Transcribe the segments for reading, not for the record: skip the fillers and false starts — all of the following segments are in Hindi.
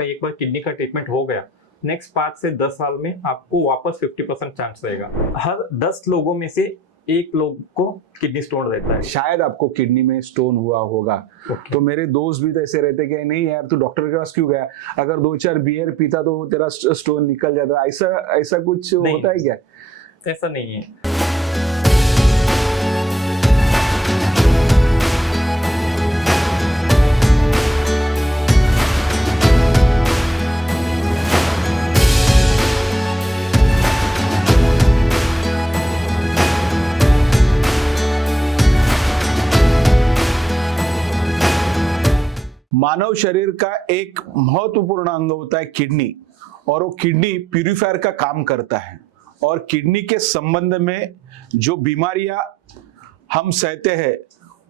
आपका एक बार किडनी का ट्रीटमेंट हो गया, नेक्स्ट 5 से 10 साल में आपको वापस 50% चांस रहेगा। हर 10 लोगों में से एक लोग को किडनी स्टोन रहता है। शायद आपको किडनी में स्टोन हुआ होगा। तो मेरे दोस्त भी तो ऐसे रहते कि नहीं यार तू डॉक्टर के पास क्यों गया, अगर 2-4 बियर पीता तो तेरा स्टोन निकल जाता। ऐसा कुछ होता है क्या? ऐसा नहीं है। मानव शरीर का एक महत्वपूर्ण अंग होता है किडनी, और वो किडनी प्यूरिफायर का काम करता है। और किडनी के संबंध में जो बीमारियां हम सहते हैं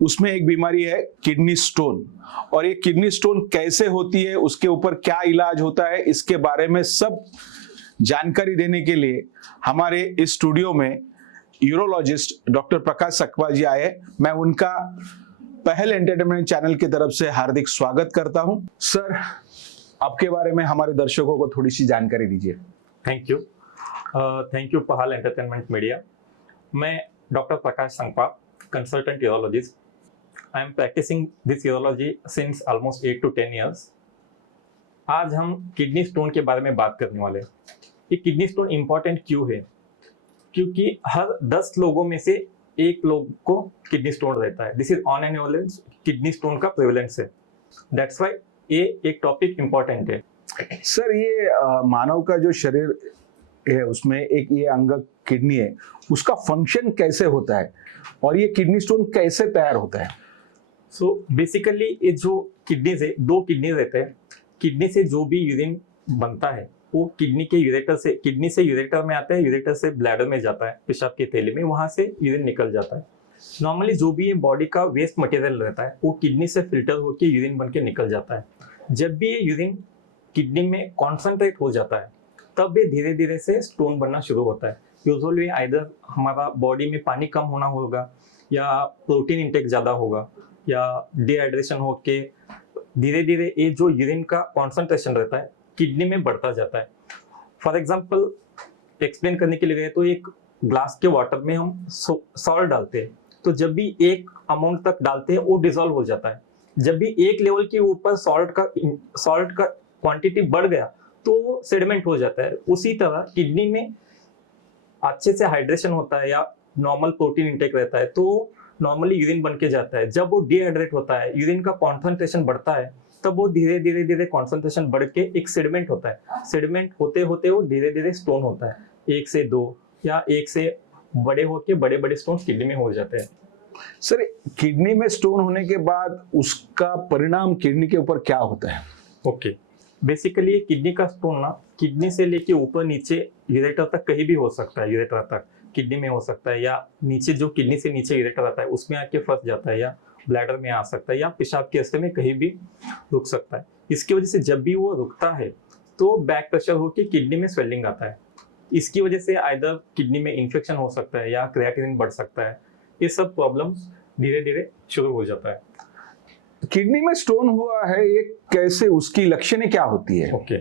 उसमें एक बीमारी है किडनी स्टोन। और ये किडनी स्टोन कैसे होती है, उसके ऊपर क्या इलाज होता है, इसके बारे में सब जानकारी देने के लिए हमारे इस स्टूडियो में यूरोलॉजिस्ट डॉक्टर प्रकाश सकपाल जी आए। मैं उनका पहल एंटरटेनमेंट चैनल की तरफ से हार्दिक स्वागत करता हूं। सर, आपके बारे में हमारे दर्शकों को थोड़ी सी जानकारी दीजिए। Thank you Pahal entertainment media. मैं doctor Prakash Sakpal, consultant urologist. I am practising this urology since almost 8 to 10 years। आज हम किडनी स्टोन के बारे में बात करने वाले हैं। ये किडनी स्टोन इम्पोर्टेंट क्यों है? क्योंकि हर 10 लोगों में से एक लोग को किडनी स्टोन रहता है। This is on an average kidney stone का प्रेवलेंस है। दैट्स व्हाई ये एक टॉपिक इम्पोर्टेंट है। सर, ये मानव का जो शरीर है उसमें एक ये अंग किडनी है, उसका फंक्शन कैसे होता है और ये किडनी स्टोन कैसे तैयार होता है? सो बेसिकली ये जो किडनी से 2 किडनी रहते हैं। किडनी से जो भी यूरिन बनता है वो किडनी के यूरेटर से, किडनी से यूरेटर में आता है, यूरेटर से ब्लैडर में जाता है, पेशाब की थैली में, वहां से यूरिन निकल जाता है। नॉर्मली जो भी ये बॉडी का वेस्ट मटेरियल रहता है वो किडनी से फिल्टर होकर यूरिन बन के निकल जाता है। जब भी ये यूरिन किडनी में कॉन्सेंट्रेट हो जाता है तब ये धीरे धीरे से स्टोन बनना शुरू होता है। यूजुअली आइदर हमारा बॉडी में पानी कम होना होगा, या प्रोटीन इंटेक ज्यादा होगा, या डिहाइड्रेशन होके धीरे धीरे ये जो यूरिन का कॉन्सेंट्रेशन रहता है किडनी में बढ़ता जाता है। फॉर एग्जाम्पल एक्सप्लेन करने के लिए तो एक ग्लास के वाटर में हम सॉल्ट डालते हैं, तो जब भी एक अमाउंट तक डालते हैं वो डिसॉल्व हो जाता है। जब भी एक लेवल के ऊपर सॉल्ट का क्वांटिटी बढ़ गया तो वो सेडिमेंट हो जाता है। उसी तरह किडनी में अच्छे से हाइड्रेशन होता है या नॉर्मल प्रोटीन इंटेक रहता है तो नॉर्मली यूरिन बन के जाता है। जब वो डिहाइड्रेट होता है, यूरिन का कॉन्सेंट्रेशन बढ़ता है, तब वो धीरे धीरे कॉन्सेंट्रेशन बढ़ के एक सेडिमेंट होता है। सेडिमेंट होते होते वो धीरे धीरे स्टोन होता है। 1 से 2 या 1 से बड़े होके बड़े स्टोन किडनी में हो जाते हैं। सर, किडनी में स्टोन होने के बाद उसका परिणाम किडनी के ऊपर क्या होता है? ओके, बेसिकली किडनी का स्टोन ना किडनी से लेके ऊपर नीचे यूरेटर तक कहीं भी हो सकता है। यूरेटर तक किडनी में हो सकता है, या नीचे जो किडनी से नीचे यूरेटर आता है उसमें आके फंस जाता है, या ब्लैडर में आ सकता है, या पेशाब के रास्ते में कहीं भी रुक सकता है। इसकी वजह से जब भी वो रुकता है तो बैक प्रेशर होकर किडनी में स्वेलिंग आता है। इसकी वजह से आइदर किडनी में इन्फेक्शन हो सकता है या क्रिएटिनिन बढ़ सकता है। ये सब प्रॉब्लम्स धीरे धीरे शुरू हो जाता है। किडनी में स्टोन हुआ है, ये कैसे, उसकी लक्षणें क्या होती है? ओके,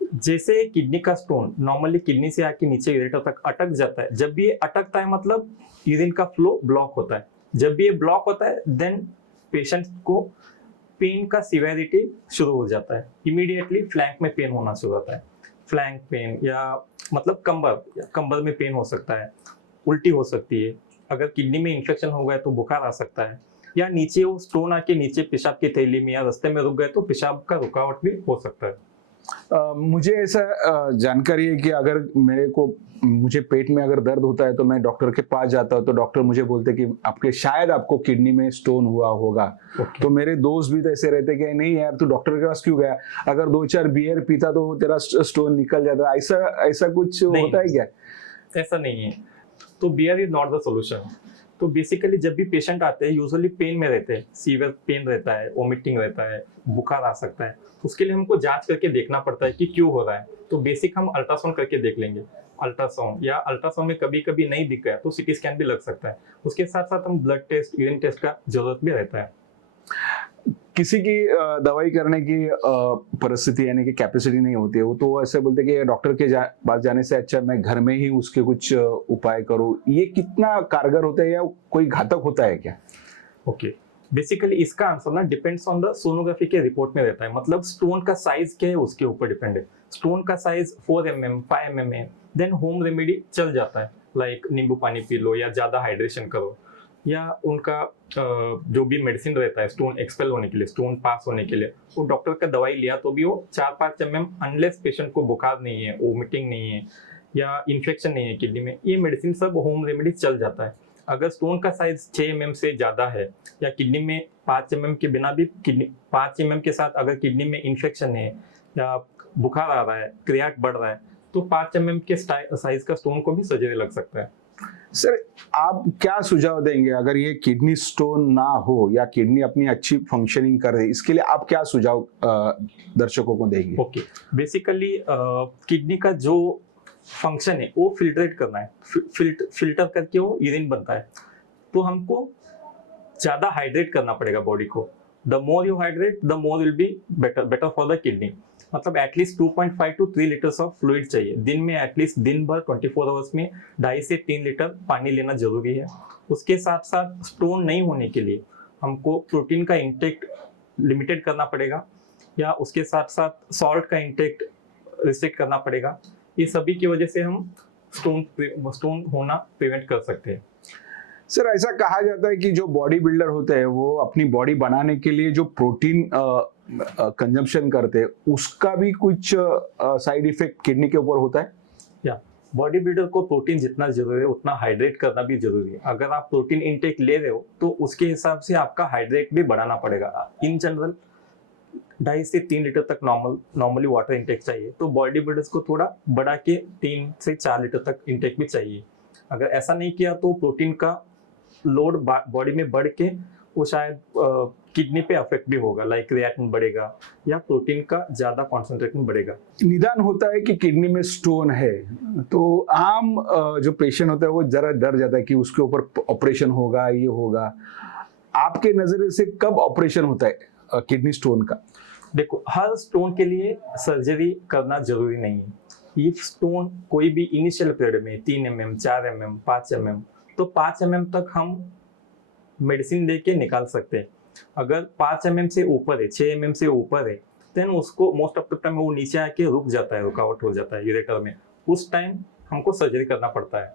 जैसे किडनी का स्टोन नॉर्मली किडनी से आके नीचे यूरेटर तक अटक जाता है। जब भी ये अटकता है मतलब यूरिन का फ्लो ब्लॉक होता है। जब भी ये ब्लॉक होता है देन पेशेंट को पेन का सिवियरिटी शुरू हो जाता है। इमीडिएटली फ्लैंक में पेन होना शुरू होता है। फ्लैंक पेन या मतलब कंबर में पेन हो सकता है, उल्टी हो सकती है। अगर किडनी में इन्फेक्शन हो गया तो बुखार आ सकता है, या नीचे वो स्टोन आके नीचे पेशाब की थैली में या रास्ते में रुक गए तो पेशाब का रुकावट भी हो सकता है। मुझे ऐसा जानकारी है कि अगर मुझे पेट में अगर दर्द होता है तो मैं डॉक्टर के पास जाता हूँ तो डॉक्टर मुझे बोलते कि शायद आपको किडनी में स्टोन हुआ होगा। तो मेरे दोस्त भी तो ऐसे रहते कि नहीं यार तू डॉक्टर के पास क्यों गया, अगर 2-4 बियर पीता तो तेरा स्टोन निकल जाता। ऐसा कुछ होता है क्या? ऐसा नहीं है। तो beer is not the solution. तो बेसिकली जब भी पेशेंट आते हैं यूजुअली पेन में रहते हैं, सीवियर पेन रहता है, वोमिटिंग रहता है, बुखार आ सकता है। उसके लिए हमको जांच करके देखना पड़ता है कि क्यों हो रहा है। तो बेसिक हम अल्ट्रासाउंड करके देख लेंगे। अल्ट्रासाउंड या अल्ट्रासाउंड में कभी कभी नहीं दिख गया तो सीटी स्कैन भी लग सकता है। उसके साथ साथ हम ब्लड टेस्ट, यूरिन टेस्ट का जरूरत भी रहता है। किसी की दवाई करने की परिस्थिति यानी कि कैपेसिटी नहीं होती है, वो तो ऐसे बोलते हैं कि डॉक्टर के पास जाने से अच्छा मैं घर में ही उसके कुछ उपाय करूं। ये कितना कारगर होता है या कोई घातक होता है क्या? ओके, बेसिकली इसका आंसर ना डिपेंड्स ऑन द सोनोग्राफी के रिपोर्ट में रहता है। मतलब स्टोन का साइज क्या है उसके ऊपर डिपेंड है। स्टोन का साइज 4 mm 5 mm है, देन होम रेमेडी चल जाता है, लाइक नींबू पानी पी लो या ज्यादा हाइड्रेशन करो, या उनका जो भी मेडिसिन रहता है स्टोन एक्सपेल होने के लिए, स्टोन पास होने के लिए, वो डॉक्टर का दवाई लिया तो भी वो 4-5 mm, अनलेस पेशेंट को बुखार नहीं है, वोमिटिंग नहीं है या इन्फेक्शन नहीं है किडनी में, ये मेडिसिन सब होम रेमेडी चल जाता है। अगर स्टोन का साइज 6 mm से ज्यादा है या किडनी में 5 mm के बिना भी, किडनी 5 mm के साथ अगर किडनी में इन्फेक्शन है या बुखार आ रहा है, क्रियाट बढ़ रहा है, तो 5 mm के साइज का स्टोन को भी सर्जरी लग सकता है। सर, आप क्या सुझाव देंगे अगर ये किडनी स्टोन ना हो या किडनी अपनी अच्छी फंक्शनिंग करे, इसके लिए आप क्या सुझाव दर्शकों को देंगे? ओके, बेसिकली किडनी का जो फंक्शन है वो फिल्ट्रेट करना है, फिल्टर करके वो यूरिन बनता है। तो हमको ज्यादा हाइड्रेट करना पड़ेगा बॉडी को। The more you hydrate the more will be better for the kidney. मतलब at least 2.5 to 3 litres of fluid चाहिए दिन में। एटलीस्ट दिन भर 24 आवर्स में 2.5 से 3 लीटर पानी लेना जरूरी है। उसके साथ साथ स्टोन नहीं होने के लिए हमको प्रोटीन का इंटेक लिमिटेड करना पड़ेगा, या उसके साथ साथ सॉल्ट का इंटेक रिस्ट्रिक्ट करना पड़ेगा। ये सभी की वजह से हम स्टोन होना प्रिवेंट कर सकते हैं। सर, ऐसा कहा जाता है कि जो बॉडी बिल्डर होते हैं वो अपनी बॉडी बनाने के लिए जो प्रोटीन कंजम्पशन करते हैं उसका भी कुछ साइड इफेक्ट किडनी के ऊपर होता है? या बॉडी बिल्डर को प्रोटीन जितना जरूरी है उतना हाइड्रेट करना भी जरूरी है। अगर आप प्रोटीन इंटेक ले रहे हो तो उसके हिसाब से आपका हाइड्रेट भी बढ़ाना पड़ेगा। इन जनरल 2.5 से 3 लीटर तक नॉर्मली वाटर इंटेक चाहिए, तो बॉडी बिल्डर्स को थोड़ा बढ़ा के 3 से 4 लीटर तक इंटेक भी चाहिए। अगर ऐसा नहीं किया तो प्रोटीन का लोड बॉडी में बढ़ के वो शायद किडनी पे अफेक्ट भी होगा, लाइक क्रिएटिनिन बढ़ेगा या प्रोटीन का ज्यादा कॉन्सेंट्रेशन बढ़ेगा। निदान होता है कि किडनी में स्टोन है तो आम जो पेशेंट होता है वो जरा डर जाता है कि उसके ऊपर ऑपरेशन होगा, ये होगा। आपके नजरिए से कब ऑपरेशन होता है किडनी स्टोन का? देखो, हर स्टोन के लिए सर्जरी करना जरूरी नहीं है। इफ स्टोन कोई भी इनिशियल पीरियड में 3 mm 4 mm 5 mm, तो 5 mm तक हम मेडिसिन दे के निकाल सकते हैं। अगर 5 mm से ऊपर है, 6 mm से ऊपर है, देन उसको मोस्ट ऑफ द टाइम वो नीचे आके रुक जाता है, रुकावट हो जाता है यूरेटर में, उस टाइम हमको सर्जरी करना पड़ता है।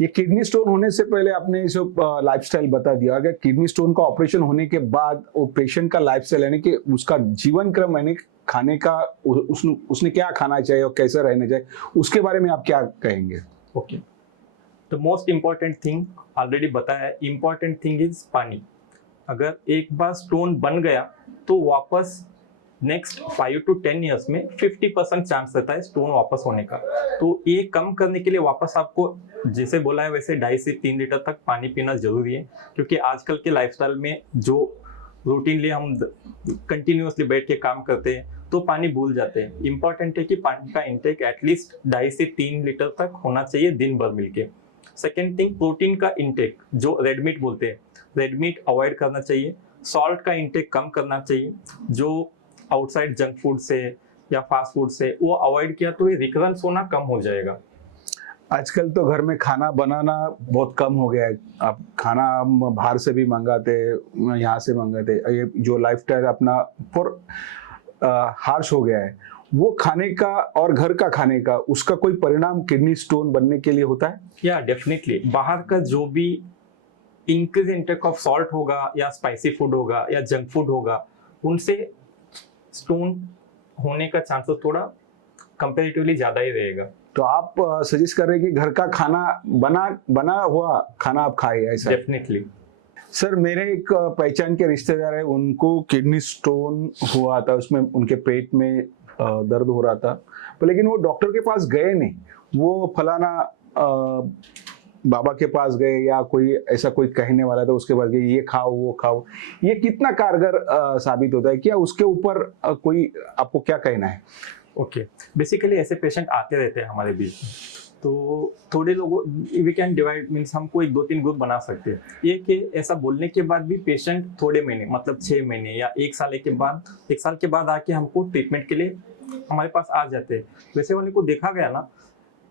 ये किडनी स्टोन होने से पहले आपने जो लाइफस्टाइल बता दिया, अगर किडनी स्टोन का ऑपरेशन होने के बाद वो पेशेंट का लाइफस्टाइल यानी कि उसका जीवन क्रम यानी खाने का उसने क्या खाना चाहिए और कैसे रहना चाहिए, उसके बारे में आप क्या कहेंगे? Okay, the most important thing already बताया है। इम्पॉर्टेंट थिंग इज पानी। अगर एक बार स्टोन बन गया तो वापस नेक्स्ट 5 to 10 ईयर्स में 50% चांस रहता है स्टोन वापस होने का। तो ये कम करने के लिए वापस आपको जैसे बोला है वैसे 2.5 से 3 लीटर तक पानी पीना जरूरी है, क्योंकि आजकल के लाइफस्टाइल में जो रूटीनली हम कंटिन्यूअसली बैठ के काम करते हैं तो पानी भूल जाते हैं। इंपॉर्टेंट है कि पानी का इंटेक एटलीस्ट 2.5 से 3 लीटर तक होना चाहिए दिन भर मिलके। सेकेंड थिंग, प्रोटीन का इंटेक, जो रेड मीट बोलते हैं, रेड मीट अवॉइड करना चाहिए। सॉल्ट का इंटेक कम करना चाहिए। जो आउटसाइड जंक फूड से या फास्ट फूड से वो अवॉइड किया तो ये रिकरेंस होना कम हो जाएगा। आजकल तो घर में खाना बनाना बहुत कम हो गया है। आप खाना हम बाहर से भी मंगाते, यहाँ से मंगाते। ये जो लाइफस्टाइल अपना फॉर हार्श हो गया है, वो खाने का और घर का खाने का उसका कोई परिणाम किडनी स्टोन बनने के लिए होता है? या डेफिनेटली बाहर का जो भी इंक्रीज इंटेक ऑफ सॉल्ट होगा या स्पाइसी फूड होगा या जंक फूड होगा, उनसे स्टोन होने का चांसेस थोड़ा कंपैरेटिवली ज्यादा ही रहेगा। तो आप सजेस्ट कर रहे हैं कि घर का खाना बना हुआ खाना आप खाए, ऐसा? डेफिनेटली। सर, मेरे एक पहचान के रिश्तेदार है, उनको किडनी स्टोन हुआ था, उसमें उनके पेट में दर्द हो रहा था, पर लेकिन वो डॉक्टर के पास गए नहीं। वो फलाना बाबा के पास गए या कोई ऐसा कोई कहने वाला था उसके पास गए, ये खाओ वो खाओ। ये कितना कारगर साबित होता है? क्या उसके ऊपर कोई आपको क्या कहना है? ओके, बेसिकली ऐसे पेशेंट आते रहते हैं हमारे बीच में। तो थोड़े लोगों वी कैन डिवाइड मीन्स हमको एक दो तीन ग्रुप बना सकते हैं। ये कि ऐसा बोलने के बाद भी पेशेंट थोड़े महीने मतलब 6 महीने या 1 साल के बाद आके हमको ट्रीटमेंट के लिए हमारे पास आ जाते हैं। वैसे वाले को देखा गया ना,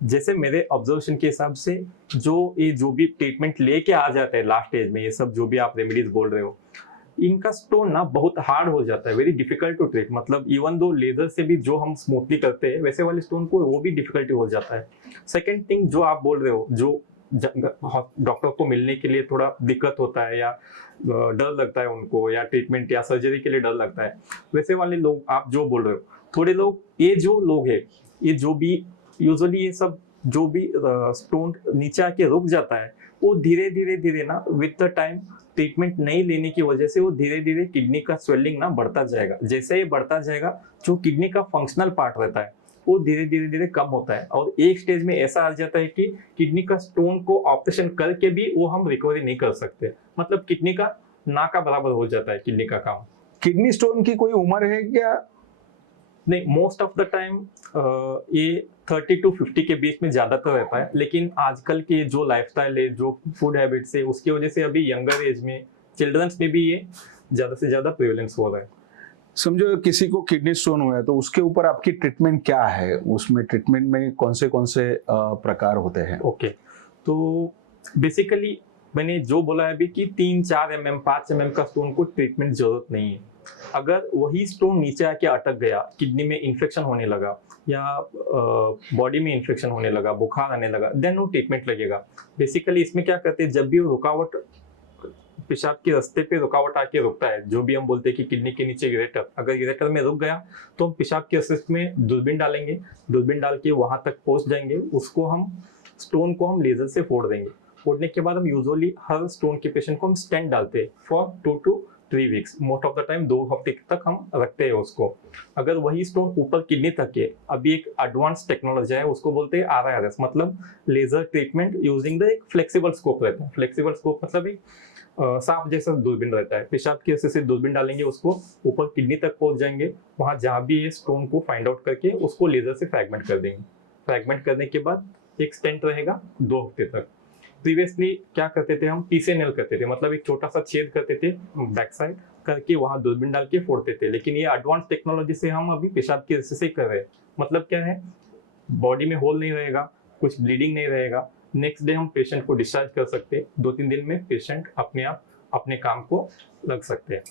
जैसे मेरे ऑब्जर्वेशन के हिसाब से जो भी ट्रीटमेंट लेके आ जाते हैं लास्ट स्टेज में, ये सब जो भी आप रेमेडीज बोल रहे हो, इनका स्टोन ना बहुत हार्ड हो जाता है, वेरी डिफिकल्ट टू ट्रीट। मतलब इवन दो लेजर से भी जो हम स्मूथली करते हैं वैसे वाले स्टोन को वो भी डिफिकल्टी हो जाता है। सेकेंड थिंग जो आप बोल रहे हो, जो डॉक्टर को मिलने के लिए थोड़ा दिक्कत होता है या डर लगता है उनको, या ट्रीटमेंट या सर्जरी के लिए डर लगता है, वैसे वाले लोग आप जो बोल रहे हो, थोड़े लोग ये जो लोग है, ये जो भी यूजुअली ये सब जो भी स्टोन नीचे आके रुक जाता है, वो धीरे धीरे ना विद द टाइम ट्रीटमेंट नहीं लेने की वजह से वो धीरे धीरे किडनी का स्वेलिंग ना बढ़ता जाएगा। जैसे ही बढ़ता जाएगा, जो किडनी का फंक्शनल पार्ट रहता है वो धीरे धीरे कम होता है, और एक स्टेज में ऐसा आ जाता है कि किडनी का स्टोन को ऑपरेशन करके भी वो हम रिकवरी नहीं कर सकते। मतलब किडनी का ना का बराबर हो जाता है किडनी का काम। किडनी स्टोन की कोई उम्र है क्या? नहीं, मोस्ट ऑफ द टाइम ये 30 to 50 के बीच में ज्यादातर रहता है, लेकिन आजकल के जो लाइफस्टाइल है, जो फूड हैबिट्स है, उसकी वजह से अभी यंगर एज में चिल्ड्रंस में भी ये ज्यादा से ज्यादा प्रेवलेंस हो रहा है। समझो किसी को किडनी स्टोन हुआ है तो उसके ऊपर आपकी ट्रीटमेंट क्या है? उसमें ट्रीटमेंट में कौन से प्रकार होते हैं? ओके, तो बेसिकली मैंने जो बोला है अभी कि 3-4 mm 5 mm का स्टोन को ट्रीटमेंट जरूरत नहीं है। अगर वही स्टोन नीचे आके अटक गया, किडनी में इन्फेक्शन होने लगा या बॉडी में इन्फेक्शन होने लगा, बुखार आने लगा, देन वो ट्रीटमेंट लगेगा। बेसिकली इसमें क्या करते हैं, जब भी वो रुकावट पेशाब के रास्ते पे रुकावट आके रुकता है, जो भी हम बोलते हैं कि किडनी के नीचे यूरेटर, अगर यूरेटर में रुक गया तो हम पेशाब के रास्ते में दूरबीन डालेंगे, दूरबीन डाल के वहां तक पहुंच जाएंगे, उसको हम स्टोन को हम लेजर से फोड़ देंगे। फोड़ने के बाद हम यूजुअली हर स्टोन के पेशेंट को हम स्टेंट डालते हैं for 2 to 3 weeks, most of the time 2 हफ्ते तक हम रखते हैं उसको। अगर वही स्टोन ऊपर किडनी तक है, अभी एक एडवांस टेक्नोलॉजी है, उसको बोलते हैं RIRS, मतलब लेजर ट्रीटमेंट यूजिंग द एक फ्लेक्सिबल स्कोप रहता है। फ्लेक्सिबल स्कोप मतलब एक सांप जैसा दूरबीन रहता है, पेशाब की वजह से दूरबीन डालेंगे, उसको ऊपर किडनी तक पहुंच जाएंगे, वहां जहां भी ये स्टोन को फाइंड आउट करके उसको लेजर से फ्रैगमेंट कर देंगे। फ्रैगमेंट करने के बाद एक स्टेंट रहेगा 2 हफ्ते तक। प्रीवियसली क्या करते थे, हम PCNL करते थे, मतलब एक छोटा सा छेद करते थे बैक साइड करके, वहां दूरबीन डाल के फोड़ते थे, लेकिन ये एडवांस टेक्नोलॉजी से हम अभी पेशाब की वजह से कर रहे हैं। मतलब क्या है, बॉडी में होल नहीं रहेगा, कुछ ब्लीडिंग नहीं रहेगा, नेक्स्ट डे हम पेशेंट को डिस्चार्ज कर सकते हैं, 2-3 दिन में पेशेंट अपने आप अपने काम को लग सकते हैं।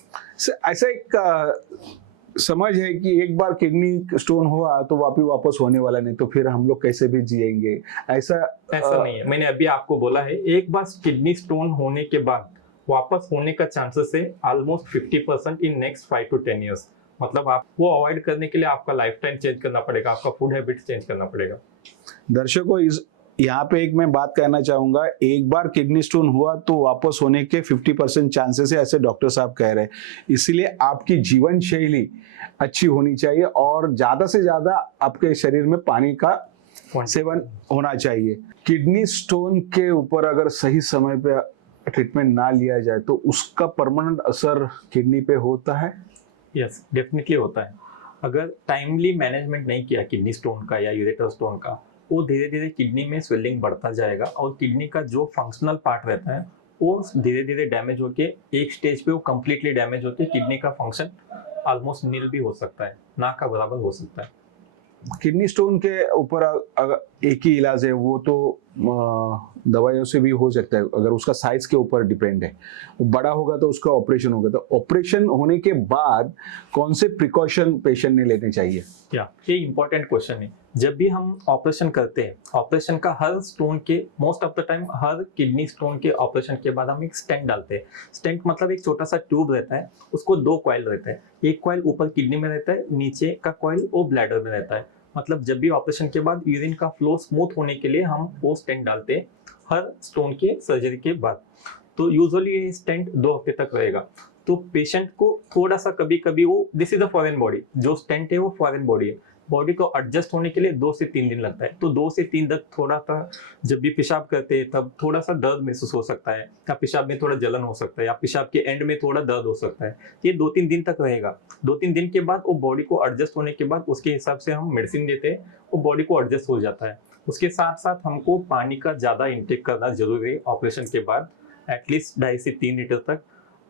ऐसा एक समझ है कि एक बार किडनी स्टोन हुआ तो वापस होने वाला नहीं, तो फिर हम लोग कैसे भी जिएंगे, ऐसा नहीं है। मैंने अभी आपको बोला है, एक बार किडनी स्टोन होने के बाद वापस होने का चांसेस है almost 50% in next 5 to 10 years. मतलब आप वो अवॉइड करने के लिए आपका लाइफ टाइम चेंज करना पड़ेगा, आपका फूड हैबिट चेंज करना पड़ेगा। दर्शकों, यहाँ पे एक मैं बात कहना चाहूंगा, एक बार किडनी स्टोन हुआ तो वापस होने के 50% चांसेस है, ऐसे डॉक्टर साहब कह रहे हैं। इसीलिए आपकी जीवन शैली अच्छी होनी चाहिए और ज्यादा से ज्यादा आपके शरीर में पानी का सेवन होना चाहिए। किडनी स्टोन के ऊपर अगर सही समय पे ट्रीटमेंट ना लिया जाए तो उसका परमानेंट असर किडनी पे होता है। यस, डेफिनेटली होता है। अगर टाइमली मैनेजमेंट नहीं किया किडनी स्टोन का या यूरेटर स्टोन का, वो धीरे धीरे किडनी में स्वेलिंग बढ़ता जाएगा और किडनी का जो फंक्शनल पार्ट रहता है वो धीरे धीरे डैमेज होके एक स्टेज पे वो कंप्लीटली डैमेज होके किडनी का फंक्शन ऑलमोस्ट नील भी हो सकता है, ना का बराबर हो सकता है। किडनी स्टोन के ऊपर अगर एक ही इलाज है, वो तो दवाइयों से भी हो सकता है, अगर उसका साइज के ऊपर डिपेंड है। बड़ा होगा तो उसका ऑपरेशन होगा। तो ऑपरेशन होने के बाद कौन से प्रिकॉशन पेशेंट ने लेने चाहिए? ये इंपॉर्टेंट क्वेश्चन है। जब भी हम ऑपरेशन करते हैं, ऑपरेशन का हर स्टोन के most of the time her kidney stone के ऑपरेशन के बाद हम एक स्टेंट डालते हैं। स्टेंट मतलब एक छोटा सा ट्यूब रहता है, उसको 2 कॉइल रहता है, एक कॉइल ऊपर किडनी में रहता है, नीचे का कॉइल वो ब्लैडर में रहता है। मतलब जब भी ऑपरेशन के बाद यूरिन का फ्लो स्मूथ होने के लिए हम वो स्टेंट डालते हैं हर स्टोन के सर्जरी के बाद। तो यूजुअली ये स्टेंट 2 हफ्ते तक रहेगा। तो पेशेंट को थोड़ा सा कभी कभी वो, this is a foreign body, जो स्टेंट है वो फॉरेन बॉडी है, बॉडी को एडजस्ट होने के लिए 2 से 3 दिन लगता है। तो 2 से 3 दिन थोड़ा सा जब भी पेशाब करते हैं तब थोड़ा सा दर्द महसूस हो सकता है, या पेशाब में थोड़ा जलन हो सकता है, या पेशाब के एंड में थोड़ा दर्द हो सकता है। ये 2-3 दिन तक रहेगा। 2-3 दिन के बाद वो बॉडी को एडजस्ट होने के बाद उसके हिसाब से हम मेडिसिन देते हैं, वो बॉडी को एडजस्ट हो जाता है। उसके साथ साथ हमको पानी का ज़्यादा इंटेक करना जरूरी है ऑपरेशन के बाद, एटलीस्ट 2.5 से 3 लीटर तक।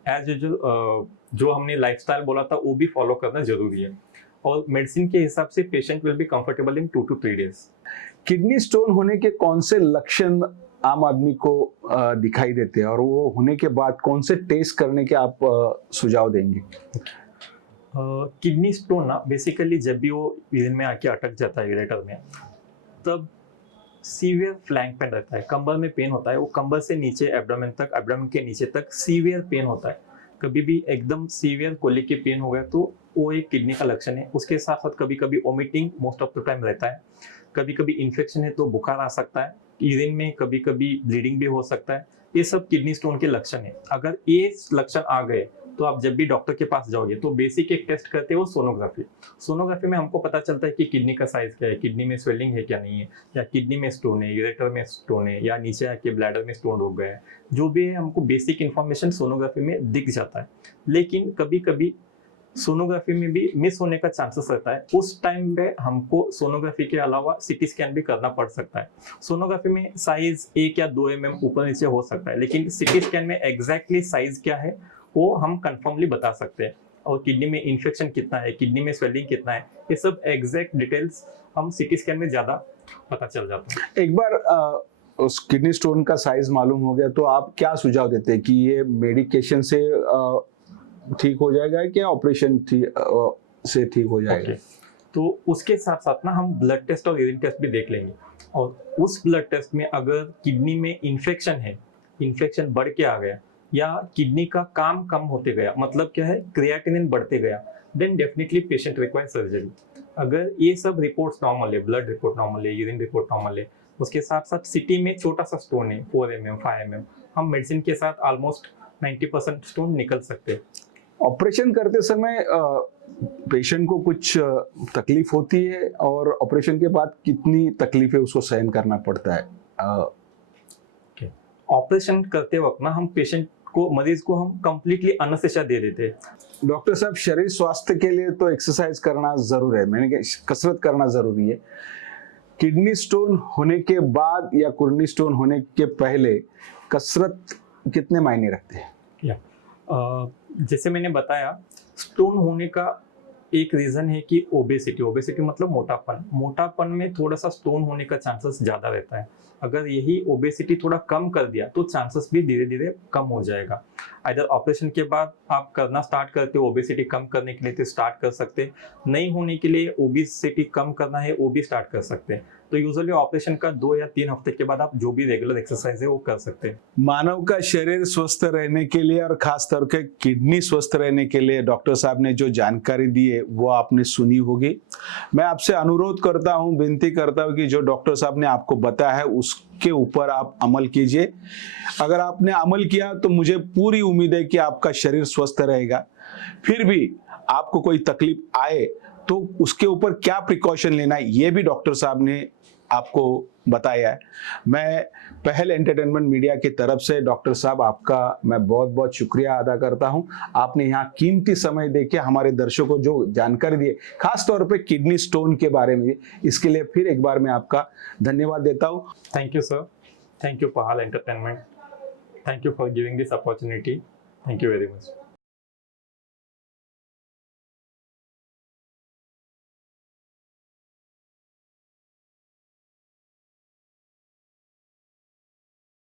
एज यूजुअल जो हमने लाइफस्टाइल बोला था वो भी फॉलो करना जरूरी है, और मेडिसिन के हिसाब से patient will be comfortable in 2 to 3 days। Kidney stone होने के कौन से लक्षण आम आदमी को दिखाई देते हैं, और वो होने के बाद कौन से टेस्ट करने के आप सुझाव देंगे? किडनी स्टोन ना बेसिकली जब भी वो यूरिन में आके अटक जाता है यूरेटर में, तब सीवियर फ्लैंक पेन रहता है, कंबर में पेन होता है, वो कंबर से नीचे एब्डोमेन तक, एब्डोमेन के नीचे तक सीवियर पेन होता है। कभी भी एकदम सीवियर कोलिक की पेन हो गया तो वो एक किडनी का लक्षण है। उसके साथ साथ कभी कभी vomiting most of the time रहता है, कभी कभी इन्फेक्शन है तो बुखार आ सकता है, यूरिन में कभी कभी ब्लीडिंग भी हो सकता है। ये सब किडनी स्टोन के लक्षण है। अगर ये लक्षण आ गए तो आप जब भी डॉक्टर के पास जाओगे तो बेसिक एक टेस्ट करते हैं वो सोनोग्राफी। सोनोग्राफी में हमको पता चलता है कि किडनी का साइज क्या है, किडनी में स्वेलिंग है क्या नहीं है, या किडनी में स्टोन है, यूरेटर में स्टोन है, या नीचे आके ब्लैडर में स्टोन हो गया है। जो भी है हमको बेसिक इन्फॉर्मेशन सोनोग्राफी में दिख जाता है। लेकिन कभी कभी सोनोग्राफी में भी मिस होने का चांसेस रहता है। उस टाइम पे हमको सोनोग्राफी के अलावा सीटी स्कैन भी करना पड़ सकता है। सोनोग्राफी में साइज 1 या 2 mm ऊपर नीचे हो सकता है, लेकिन सीटी स्कैन में एग्जैक्टली साइज क्या है वो हम कंफर्मली बता सकते हैं। और किडनी में इन्फेक्शन कितना है, किडनी में स्वेलिंग कितना है, ये सब एग्जैक्ट डिटेल्स हम सीटी स्कैन में ज्यादा पता चल जाता है। एक बार उस किडनी स्टोन का साइज मालूम हो गया तो आप क्या सुझाव देते हैं कि ये मेडिकेशन से ठीक हो जाएगा कि ऑपरेशन से ठीक हो जाएगा? तो उसके साथ साथ ना हम ब्लड टेस्ट और यूरिन टेस्ट भी देख लेंगे, और उस ब्लड टेस्ट में अगर किडनी में इन्फेक्शन है, इन्फेक्शन बढ़ के आ गया, या किडनी का काम कम होते गया, मतलब क्या है क्रिएटिनिन बढ़ते गया, then definitely patient require surgery. अगर ये सब रिपोर्ट्स नॉर्मल है, ब्लड रिपोर्ट नॉर्मल है, यूरिन रिपोर्ट नॉर्मल है, उसके साथ साथ सिटी में छोटा सा स्टोन है 4 mm 5 mm, हम मेडिसिन के साथ ऑलमोस्ट 90% स्टोन निकल सकते हैं। ऑपरेशन करते समय पेशेंट को कुछ तकलीफ होती है, और ऑपरेशन के बाद कितनी तकलीफें उसको सहन करना पड़ता है? ऑपरेशन करते वक्त ना हम पेशेंट को, मरीज को हम कंप्लीटली एनेस्थीसिया दे देते हैं। डॉक्टर साहब, शरीर स्वास्थ्य के लिए तो एक्सरसाइज करना जरूर है, मैंने कहा कसरत करना जरूरी है। किडनी स्टोन होने के बाद या किडनी स्टोन होने के पहले कसरत कितने मायने रखते हैं? जैसे मैंने बताया, स्टोन होने का एक रीजन है कि ओबेसिटी मतलब मोटापन में थोड़ा सा स्टोन होने का चांसेस ज्यादा रहता है। अगर यही ओबेसिटी थोड़ा कम कर दिया तो चांसेस भी धीरे धीरे कम हो जाएगा। इधर ऑपरेशन के बाद आप करना स्टार्ट करते हो ओबेसिटी कम करने के लिए तो स्टार्ट कर सकते हैं, नहीं होने के लिए ओबेसिटी कम करना है वो भी स्टार्ट कर सकते हैं। तो यूजुअली ऑपरेशन का 2 या 3 हफ्ते के बाद आप जो भी रेगुलर एक्सरसाइज है वो कर सकते हैं। मानव का शरीर स्वस्थ रहने के लिए और खास तौर पे किडनी स्वस्थ रहने के लिए डॉक्टर साहब ने जो जानकारी दी है वो आपने सुनी होगी। मैं आपसे अनुरोध करता हूं, विनती करता हूं कि जो डॉक्टर साहब ने आपको बताया है उसके ऊपर आप अमल कीजिए। अगर आपने अमल किया तो मुझे पूरी उम्मीद है कि आपका शरीर स्वस्थ रहेगा। फिर भी आपको कोई तकलीफ आए तो उसके ऊपर क्या प्रिकॉशन लेना है ये भी डॉक्टर साहब ने आपको बताया है। मैं पहल एंटरटेनमेंट मीडिया की तरफ से डॉक्टर साहब आपका मैं बहुत बहुत शुक्रिया अदा करता हूं। आपने यहाँ कीमती समय देके हमारे दर्शकों को जो जानकारी दी, खास तौर पे किडनी स्टोन के बारे में, इसके लिए फिर एक बार मैं आपका धन्यवाद देता हूं। Thank you sir, thank you Pahal entertainment, thank you for giving this opportunity, thank you very much.